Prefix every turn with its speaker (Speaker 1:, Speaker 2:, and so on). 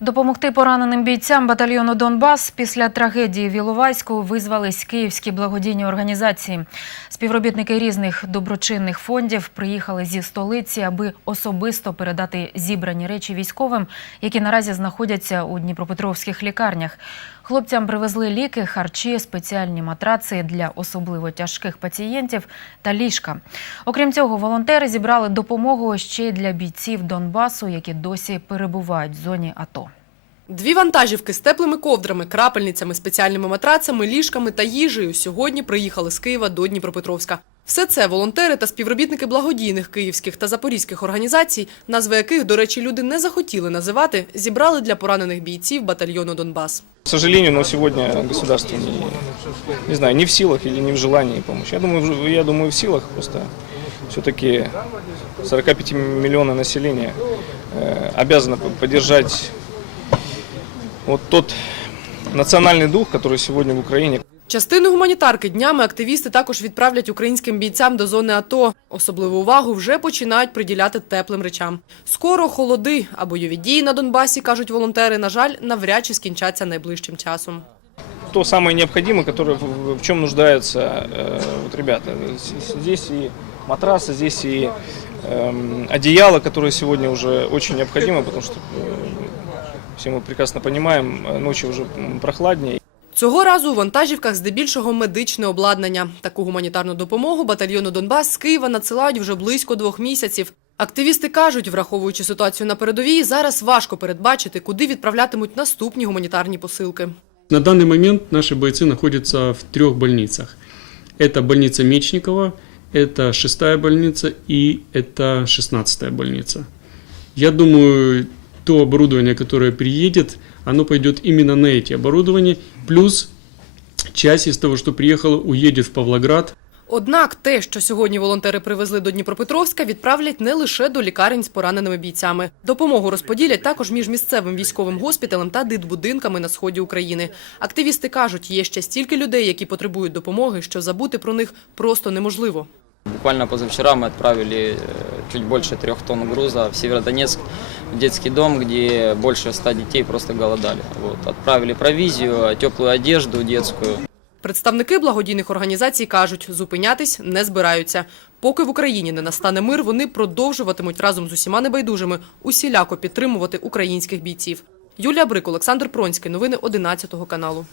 Speaker 1: Допомогти пораненим бійцям батальйону Донбас після трагедії в Іловайську визвались київські благодійні організації. Співробітники різних доброчинних фондів приїхали зі столиці, аби особисто передати зібрані речі військовим, які наразі знаходяться у дніпропетровських лікарнях. Хлопцям привезли ліки, харчі, спеціальні матраци для особливо тяжких пацієнтів та ліжка. Окрім цього, волонтери зібрали допомогу ще й для бійців Донбасу, які досі перебувають в зоні АТО.
Speaker 2: Дві вантажівки з теплими ковдрами, крапельницями, спеціальними матрацами, ліжками та їжею сьогодні приїхали з Києва до Дніпропетровська. Все це волонтери та співробітники благодійних київських та запорізьких організацій, назви яких, до речі, люди не захотіли називати, зібрали для поранених бійців батальйону Донбас.
Speaker 3: К сожалению, но сегодня государство не, не знаю, не в силах или не в желании помочь. Я думаю, я думаю, в силах просто все-таки 45 миллионов населения э, обязано поддержать вот тот национальный дух, который сегодня в Украине.
Speaker 2: Частину гуманітарки днями активісти також відправлять українським бійцям до зони АТО. Особливу увагу вже починають приділяти теплим речам. Скоро холоди, а бойові дії на Донбасі, кажуть волонтери, на жаль, навряд чи скінчаться найближчим часом.
Speaker 3: То самое необходимое, которое в, в- в чем нуждаются э, вот ребята. С- Здесь и матрасы, здесь и эм, одеяло, которое сегодня уже очень необходимо, потому что э, все мы прекрасно понимаем, э, ночью уже м, прохладнее.
Speaker 2: Цього разу у вантажівках здебільшого медичне обладнання. Таку гуманітарну допомогу батальйону Донбас з Києва надсилають вже близько двох місяців. Активісти кажуть, враховуючи ситуацію на передовій, зараз важко передбачити, куди відправлятимуть наступні гуманітарні посилки.
Speaker 4: На данный момент наши бойцы находятся в трех больницах. Это больница Мечникова, это шестая больница и это шестнадцатая больница. Я думаю, то оборудование, которое приедет, оно пойдет именно на эти оборудования. Плюс часть из того, что приехало, уедет в Павлоград.
Speaker 2: Однак те, що сьогодні волонтери привезли до Дніпропетровська, відправлять не лише до лікарень з пораненими бійцями. Допомогу розподілять також між місцевим військовим госпіталем та дитбудинками на сході України. Активісти кажуть, є ще стільки людей, які потребують допомоги, що забути про них просто неможливо.
Speaker 5: Буквально позавчера мы отправили э, чуть больше трех тонн груза в Северодонецк, в детский дом, где больше ста детей просто голодали. Вот. Отправили провизию, теплую одежду детскую.
Speaker 2: Представники благодійних організацій кажуть, зупинятись не збираються. Поки в Україні не настане мир, вони продовжуватимуть разом з усіма небайдужими усіляко підтримувати українських бійців. Юлія Брик, Олександр Пронський. Новини 11 каналу.